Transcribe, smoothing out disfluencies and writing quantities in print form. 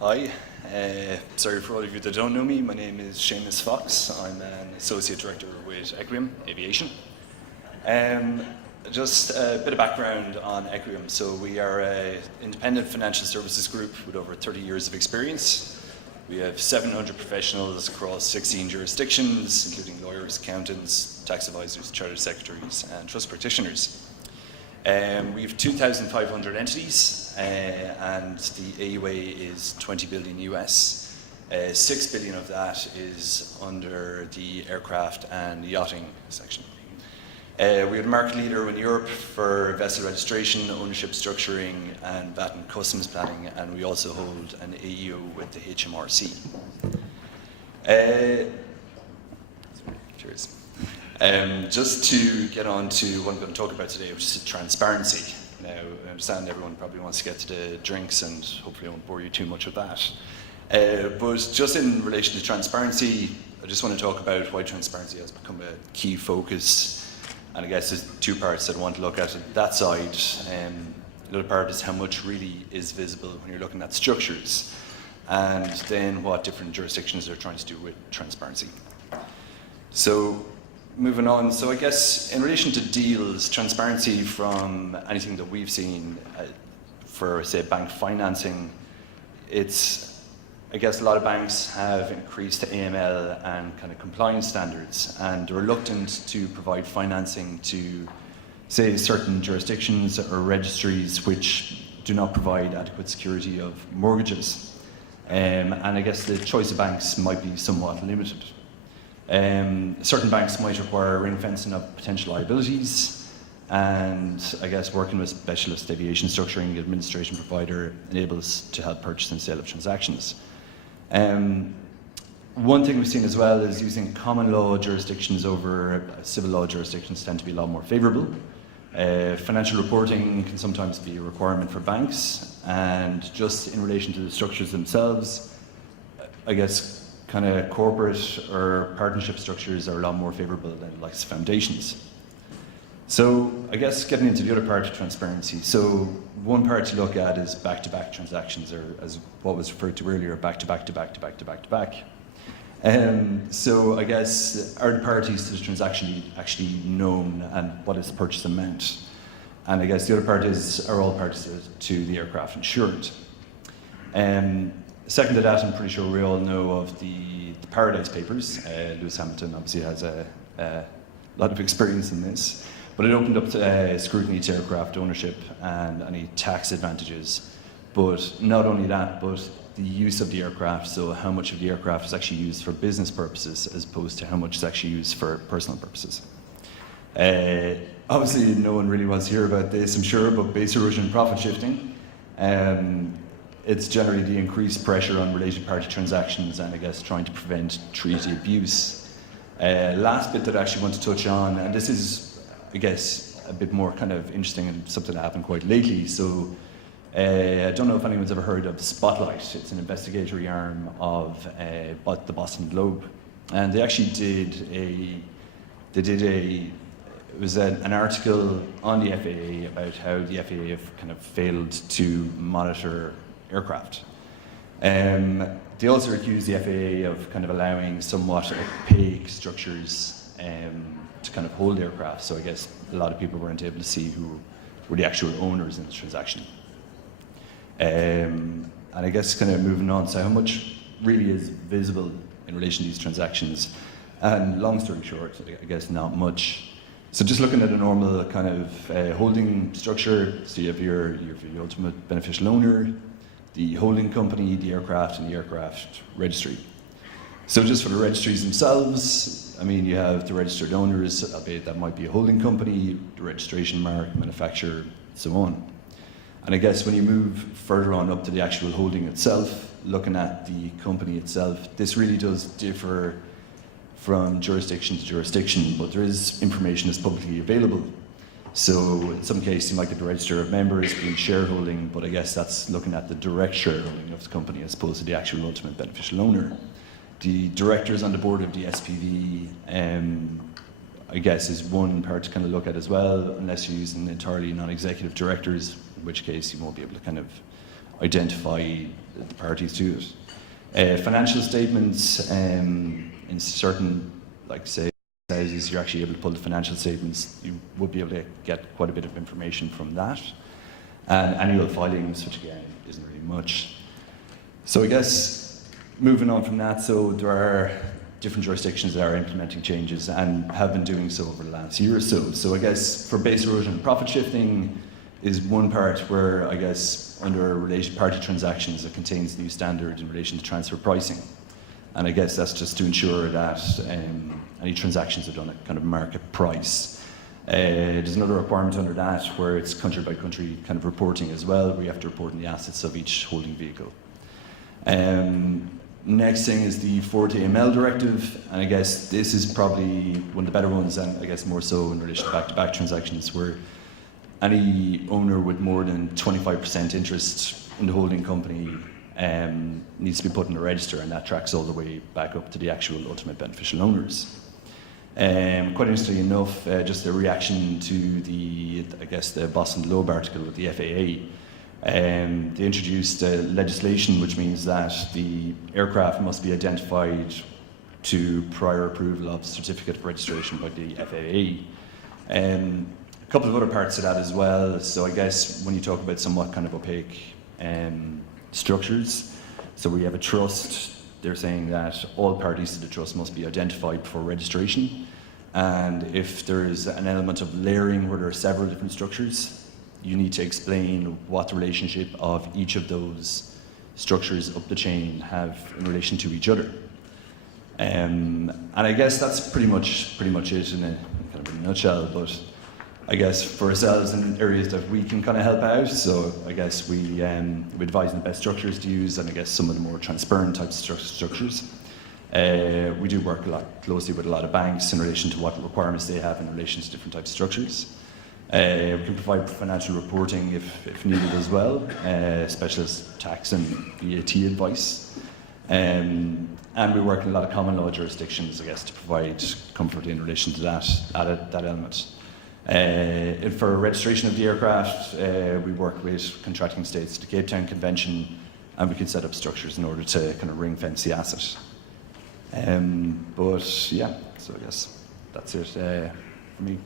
Hi, sorry for all of you that don't know me. My name is Seamus Fox. I'm an Associate Director with Equiom Aviation. Just a bit of background on Equiom. So we are an independent financial services group with over 30 years of experience. We have 700 professionals across 16 jurisdictions, including lawyers, accountants, tax advisors, chartered secretaries, and trust practitioners. We have 2,500 entities, and the AUA is 20 billion US. 6 billion of that is under the aircraft and yachting section. We are the market leader in Europe for vessel registration, ownership structuring, and VAT and customs planning, and we also hold an AEO with the HMRC. Cheers. Just to get on to what I'm going to talk about today, which is transparency. Now, I understand everyone probably wants to get to the drinks, and hopefully I won't bore you too much with that. But just in relation to transparency, I just want to talk about why transparency has become a key focus. And I guess there's two parts that I want to look at that side. The other part is how much really is visible when you're looking at structures, and then what different jurisdictions are trying to do with transparency. So, moving on, so I guess in relation to deals, transparency from anything that we've seen for, say, bank financing, I guess a lot of banks have increased AML and kind of compliance standards, and they're reluctant to provide financing to, say, certain jurisdictions or registries which do not provide adequate security of mortgages. And I guess the choice of banks might be somewhat limited. Certain banks might require ring fencing of potential liabilities, and I guess working with specialist aviation structuring administration provider enables to help purchase and sale of transactions. One thing we've seen as well is using common law jurisdictions over civil law jurisdictions tend to be a lot more favourable. Financial reporting can sometimes be a requirement for banks, and just in relation to the structures themselves, I guess kind of corporate or partnership structures are a lot more favourable than like foundations. So I guess getting into the other part of transparency. So one part to look at is back-to-back transactions, or as what was referred to earlier, back-to-back-to-back-to-back-to-back-to-back. So I guess are the parties to the transaction actually known, and what is the purchase amount? And I guess the other part is, are all parties to the aircraft insured? Second to that, I'm pretty sure we all know of the Paradise Papers. Lewis Hamilton obviously has a lot of experience in this. But it opened up scrutiny to aircraft ownership and any tax advantages. But not only that, but the use of the aircraft, so how much of the aircraft is actually used for business purposes as opposed to how much is actually used for personal purposes. Obviously, no one really wants to hear about this, I'm sure, but base erosion and profit shifting. It's generally the increased pressure on related party transactions and I guess trying to prevent treaty abuse. Last bit that I actually want to touch on, and this is I guess a bit more kind of interesting and something that happened quite lately. So I don't know if anyone's ever heard of Spotlight. It's an investigatory arm of the Boston Globe, and they actually did it was an article on the FAA about how the FAA have kind of failed to monitor aircraft. They also accused the FAA of kind of allowing somewhat opaque structures to kind of hold aircraft, so I guess a lot of people weren't able to see who were the actual owners in the transaction. And I guess kind of moving on, so how much really is visible in relation to these transactions? And long story short, I guess not much. So just looking at a normal kind of holding structure, so you have your ultimate beneficial owner, the holding company, the aircraft, and the aircraft registry. So just for the registries themselves, I mean, you have the registered owners, albeit that might be a holding company, the registration mark, manufacturer, so on. And I guess when you move further on up to the actual holding itself, looking at the company itself, this really does differ from jurisdiction to jurisdiction, but there is information that's publicly available. So in some cases, you might get the register of members being shareholding, but I guess that's looking at the direct shareholding of the company as opposed to the actual ultimate beneficial owner. The directors on the board of the SPV, I guess, is one part to kind of look at as well, unless you're using entirely non-executive directors, in which case you won't be able to kind of identify the parties to it. Financial statements, in certain, like say, sizes, you're actually able to pull the financial statements. You would be able to get quite a bit of information from that. And annual filings, which again isn't really much. So I guess moving on from that, so there are different jurisdictions that are implementing changes and have been doing so over the last year or so. So I guess for base erosion and profit shifting is one part where I guess under related party transactions it contains new standards in relation to transfer pricing. And I guess that's just to ensure that any transactions are done at kind of market price. There's another requirement under that where it's country by country kind of reporting as well. We have to report on the assets of each holding vehicle. Next thing is the 40ML directive, and I guess this is probably one of the better ones, and I guess more so in relation to back-to-back transactions, where any owner with more than 25% interest in the holding company needs to be put in the register, and that tracks all the way back up to the actual ultimate beneficial owners. Quite interestingly enough, just a reaction to the, I guess, the Boston Globe article with the FAA. They introduced legislation which means that the aircraft must be identified to prior approval of certificate of registration by the FAA. A couple of other parts to that as well. So I guess when you talk about somewhat kind of opaque structures, so we have a trust, they're saying that all parties to the trust must be identified before registration. And if there's an element of layering where there are several different structures, you need to explain what the relationship of each of those structures up the chain have in relation to each other. And I guess that's pretty much it in a kind of a nutshell, but I guess for ourselves in areas that we can kind of help out, so I guess we advise on the best structures to use and I guess some of the more transparent types of structures. We do work a lot closely with a lot of banks in relation to what requirements they have in relation to different types of structures. We can provide financial reporting if needed as well, specialist tax and VAT advice. And we work in a lot of common law jurisdictions, I guess, to provide comfort in relation to that element. For registration of the aircraft, we work with contracting states, the Cape Town Convention, and we can set up structures in order to kind of ring fence the asset. But yeah, so I guess that's it for me.